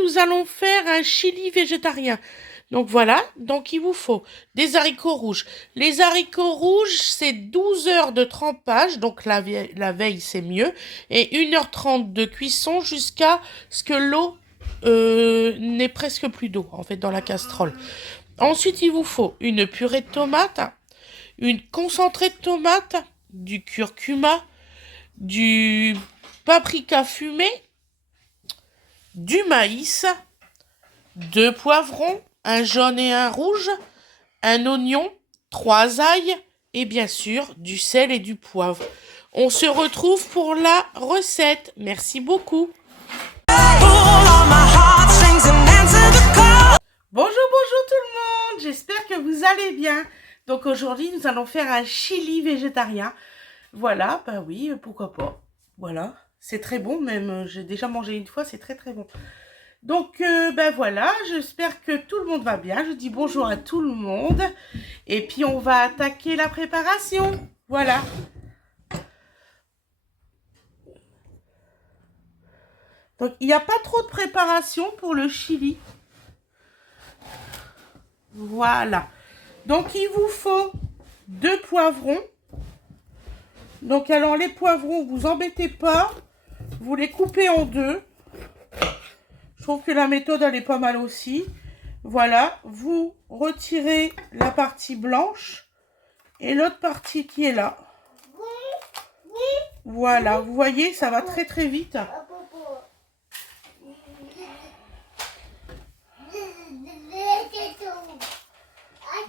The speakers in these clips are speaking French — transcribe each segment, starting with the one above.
nous allons faire un chili végétarien. Donc voilà, donc il vous faut des haricots rouges. Les haricots rouges, c'est 12 heures de trempage, donc la veille c'est mieux, et 1h30 de cuisson jusqu'à ce que l'eau n'ait presque plus d'eau, en fait, dans la casserole. Ensuite, il vous faut une purée de tomates, une concentrée de tomates, du curcuma, du paprika fumé, du maïs, 2 poivrons, un jaune et un rouge, un oignon, 3 ails et bien sûr du sel et du poivre. On se retrouve pour la recette. Merci beaucoup. Bonjour tout le monde, j'espère que vous allez bien. Donc aujourd'hui nous allons faire un chili végétarien. Voilà, bah oui, pourquoi pas. Voilà, c'est très bon, même j'ai déjà mangé une fois, c'est très très bon. Donc ben voilà, j'espère que tout le monde va bien. Je dis bonjour à tout le monde. Et puis on va attaquer la préparation. Voilà. Donc il n'y a pas trop de préparation pour le chili. Voilà. Donc il vous faut 2 poivrons. Donc alors les poivrons, vous embêtez pas. Vous les coupez en deux. Je trouve que la méthode elle est pas mal aussi. Voilà, vous retirez la partie blanche et l'autre partie qui est là. Voilà, vous voyez, ça va très très vite.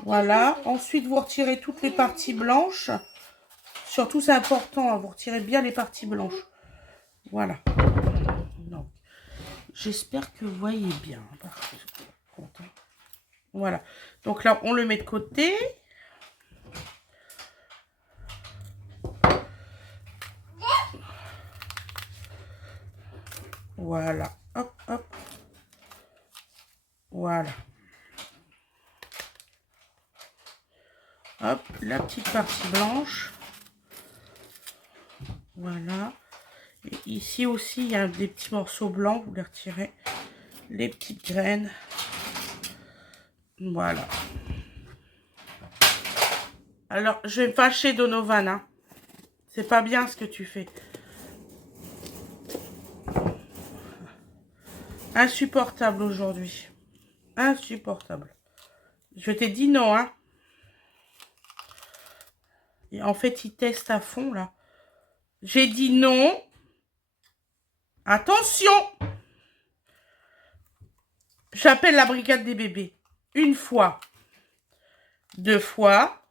Voilà, ensuite vous retirez toutes les parties blanches. Surtout c'est important, vous retirez bien les parties blanches. Voilà. Donc, j'espère que vous voyez bien. Voilà, donc là on le met de côté. Voilà, hop, hop. Voilà. Hop, la petite partie blanche. Voilà. Et ici aussi, il y a des petits morceaux blancs, vous les retirez. Les petites graines. Voilà. Alors, je vais me fâcher, Donovan. Hein. C'est pas bien ce que tu fais. Insupportable aujourd'hui. Insupportable. Je t'ai dit non, hein. Et en fait, il teste à fond, là. J'ai dit non. Attention! J'appelle la brigade des bébés. 1 fois. 2 fois.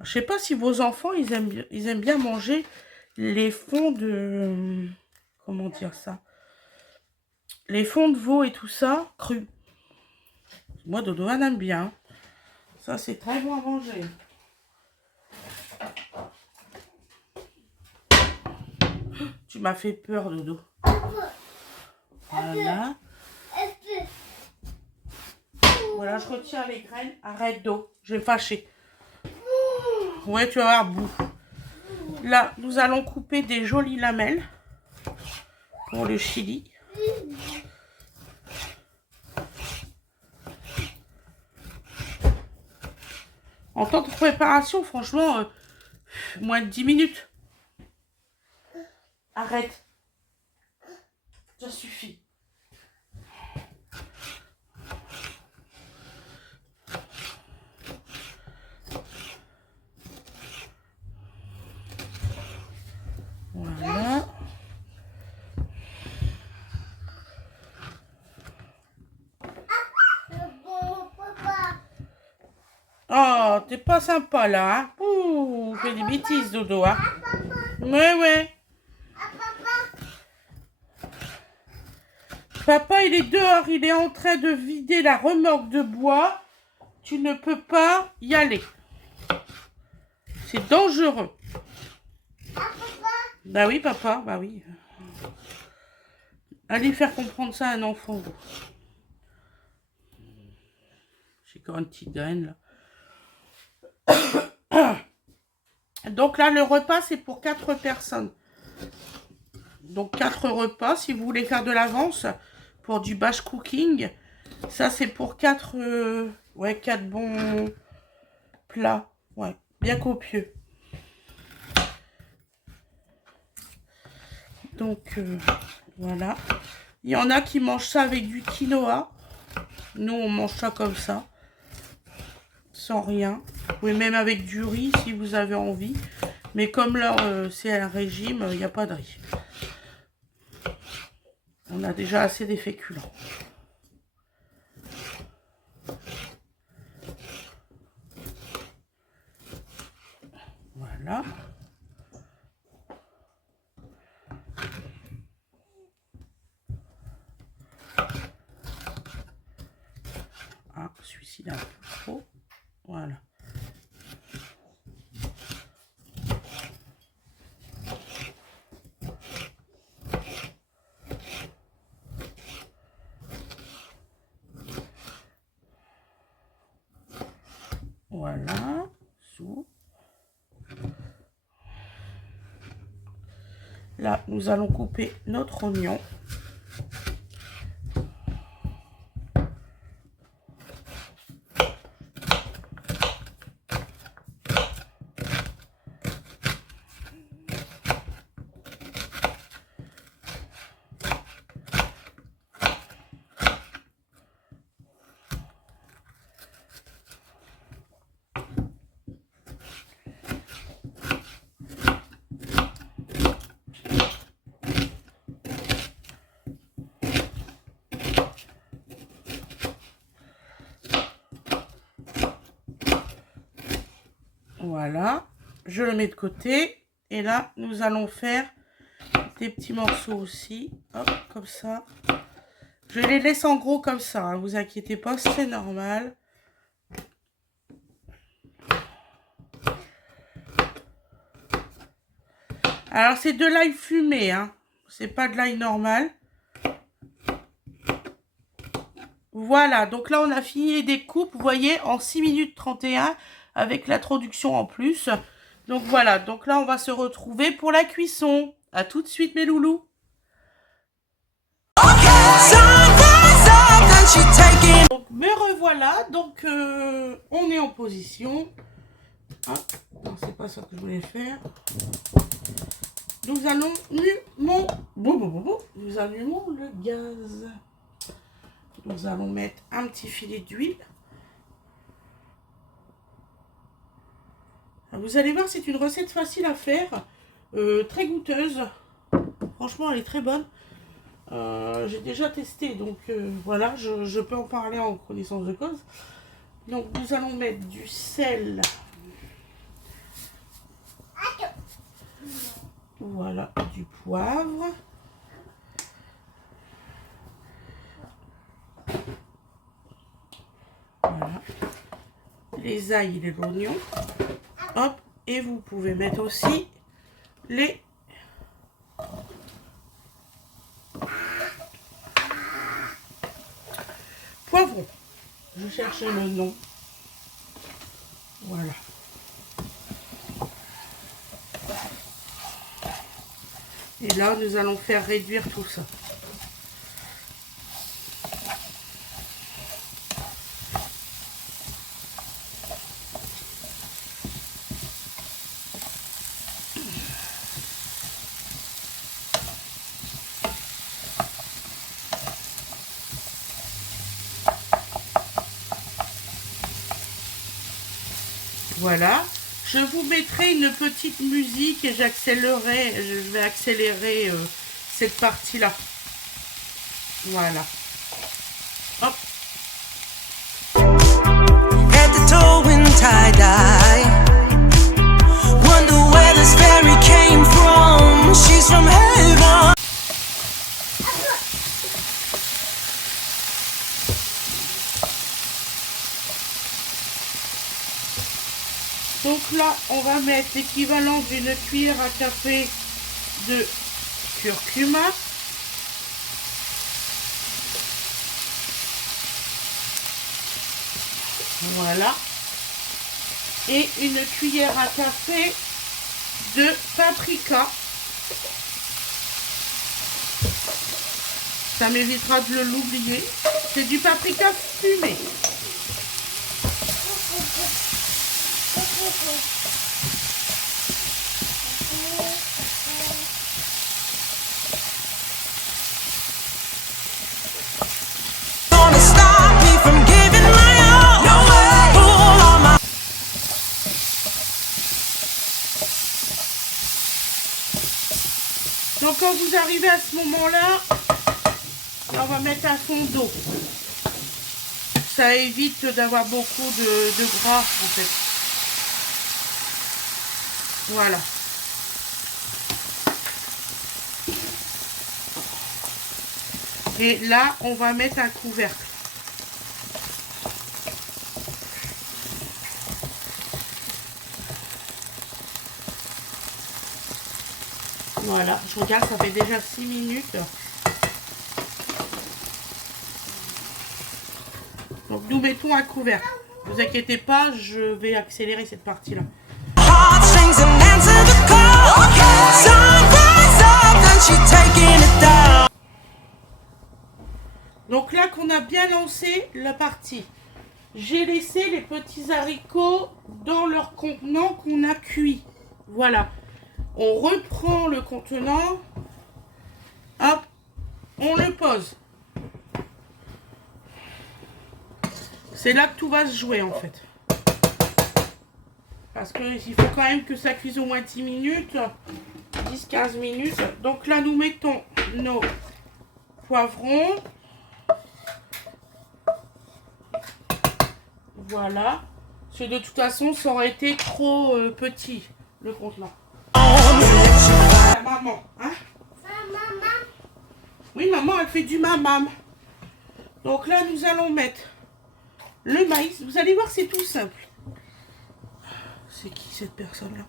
Je sais pas si vos enfants, ils aiment bien manger les fonds de... Comment dire ça? Les fonds de veau et tout ça, crus. Moi, Dodovan aime bien. Ça, c'est très bon à manger. Tu m'as fait peur, Dodo. Voilà. Voilà, je retiens les graines. Arrête d'eau. Je vais me fâcher. Ouais, tu vas voir, bout. Là, nous allons couper des jolies lamelles pour le chili. En temps de préparation, franchement, moins de 10 minutes. Arrête. Ça suffit. Voilà. Oh, t'es pas sympa là, hein? Ouh, fais des bêtises, Dodo, hein? Ouais. Papa, il est dehors, il est en train de vider la remorque de bois. Tu ne peux pas y aller. C'est dangereux. Bah oui, papa, bah oui. Allez faire comprendre ça à un enfant. J'ai encore une petite graine là. Donc là, le repas, c'est pour 4 personnes. Donc 4 repas si vous voulez faire de l'avance pour du batch cooking. Ça c'est pour 4 ouais, 4 bons plats. Ouais, bien copieux. Donc voilà. Il y en a qui mangent ça avec du quinoa. Nous on mange ça comme ça. Sans rien. Vous pouvez même avec du riz si vous avez envie. Mais comme là c'est un régime, il n'y a pas de riz. On a déjà assez des féculents. Voilà. Ah, celui-ci là un peu trop. Voilà. Voilà. Sous. Là, nous allons couper notre oignon. Voilà, je le mets de côté. Et là, nous allons faire des petits morceaux aussi. Hop, comme ça. Je les laisse en gros comme ça, hein, vous inquiétez pas, c'est normal. Alors, c'est de l'ail fumé, hein. C'est pas de l'ail normal. Voilà, donc là, on a fini les découpes, vous voyez, en 6 minutes 31, avec l'introduction en plus. Donc voilà, donc là, on va se retrouver pour la cuisson. À tout de suite, mes loulous. Donc, me revoilà, donc on est en position. Ah, non, c'est pas ça que je voulais faire. Nous allons nous allumons le gaz. Nous allons mettre un petit filet d'huile. Vous allez voir, c'est une recette facile à faire, très goûteuse. Franchement, elle est très bonne. J'ai déjà testé, donc voilà, je peux en parler en connaissance de cause. Donc nous allons mettre du sel. Voilà, du poivre. Voilà. Les ails et l'oignon. Hop, et vous pouvez mettre aussi les poivrons. Je cherchais le nom. Voilà. Et là, nous allons faire réduire tout ça. Voilà. Je vous mettrai une petite musique et j'accélérerai, je vais accélérer cette partie-là. Voilà. Hop. Head to toe in tie-dye. Wonder where this fairy came from. She's from heaven. Donc là, on va mettre l'équivalent d'une cuillère à café de curcuma. Voilà. Et une cuillère à café de paprika. Ça m'évitera de l'oublier. C'est du paprika fumé. Donc quand vous arrivez à ce moment-là, on va mettre un fond d'eau. Ça évite d'avoir beaucoup de gras en fait. Voilà. Et là, on va mettre un couvercle. Voilà, je regarde, ça fait déjà 6 minutes. Donc nous mettons un couvercle. Ne vous inquiétez pas, je vais accélérer cette partie-là. Donc là qu'on a bien lancé la partie, j'ai laissé les petits haricots dans leur contenant qu'on a cuit. Voilà. On reprend le contenant. Hop, on le pose. C'est là que tout va se jouer en fait. Parce qu'il faut quand même que ça cuise au moins 10 minutes. 10-15 minutes. Donc là, nous mettons nos poivrons. Voilà. Parce que de toute façon, ça aurait été trop petit, le contenant. La maman, hein? Oui, maman, elle fait du mamam. Donc là, nous allons mettre le maïs. Vous allez voir, c'est tout simple. C'est qui cette personne-là?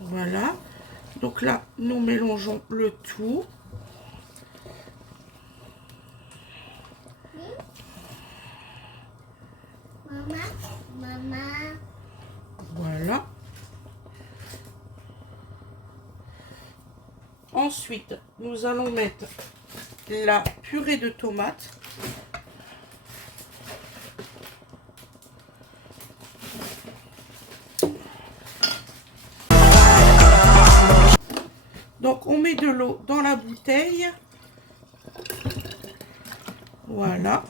Voilà. Donc là, nous mélangeons le tout. Voilà. Ensuite, nous allons mettre la purée de tomates. Donc, on met de l'eau dans la bouteille. Voilà.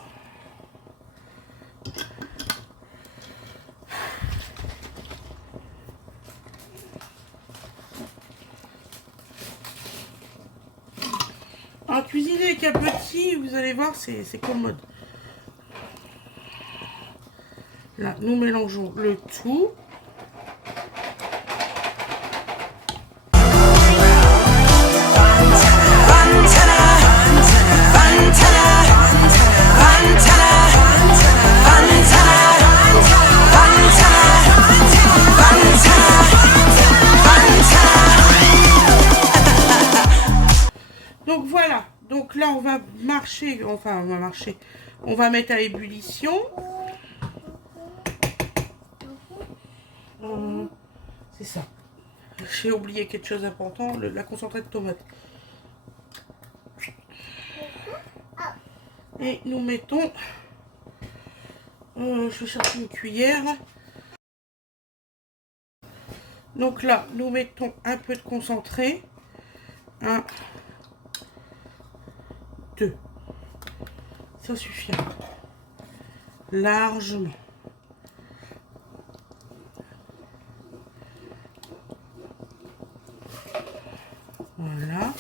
En cuisiner avec un petit, vous allez voir, c'est commode. Là, nous mélangeons le tout. Donc voilà, donc là on va marcher, enfin on va mettre à ébullition. C'est ça. J'ai oublié quelque chose d'important, la concentrée de tomate. Et nous mettons, je vais chercher une cuillère. Donc là, nous mettons un peu de concentré. 1, 2. Ça suffit. Largement. Voilà.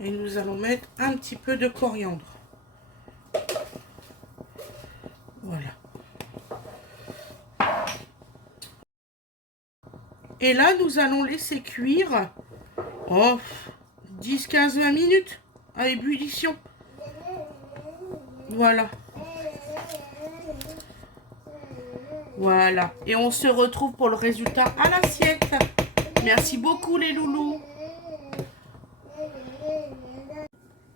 Et nous allons mettre un petit peu de coriandre. Voilà. Et là, nous allons laisser cuire 10, 15, 20 minutes à ébullition. Voilà. Voilà. Et on se retrouve pour le résultat à l'assiette. Merci beaucoup les loulous.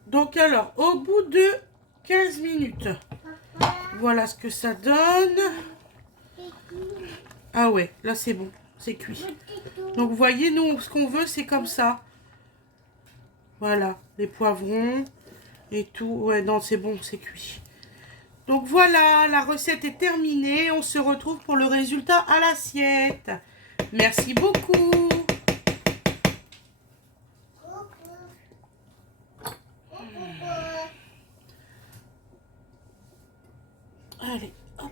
Donc alors, au bout de 15 minutes, voilà ce que ça donne. Ah ouais, là c'est bon, c'est cuit. Donc vous voyez, nous, ce qu'on veut, c'est comme ça. Voilà, les poivrons et tout. Ouais, non, c'est bon, c'est cuit. Donc voilà, la recette est terminée. On se retrouve pour le résultat à l'assiette. Merci beaucoup. Allez, hop.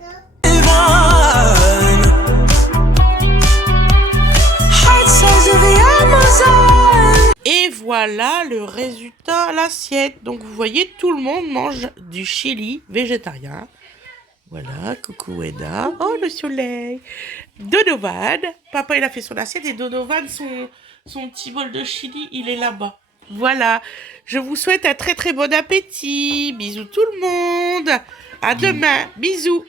Et voilà le résultat à l'assiette. Donc vous voyez, tout le monde mange du chili végétarien. Voilà, coucou Eda. Oh, le soleil. Donovan. Papa, il a fait son assiette et Donovan, son petit bol de chili, il est là-bas. Voilà. Je vous souhaite un très très bon appétit. Bisous tout le monde. À demain. Bisous.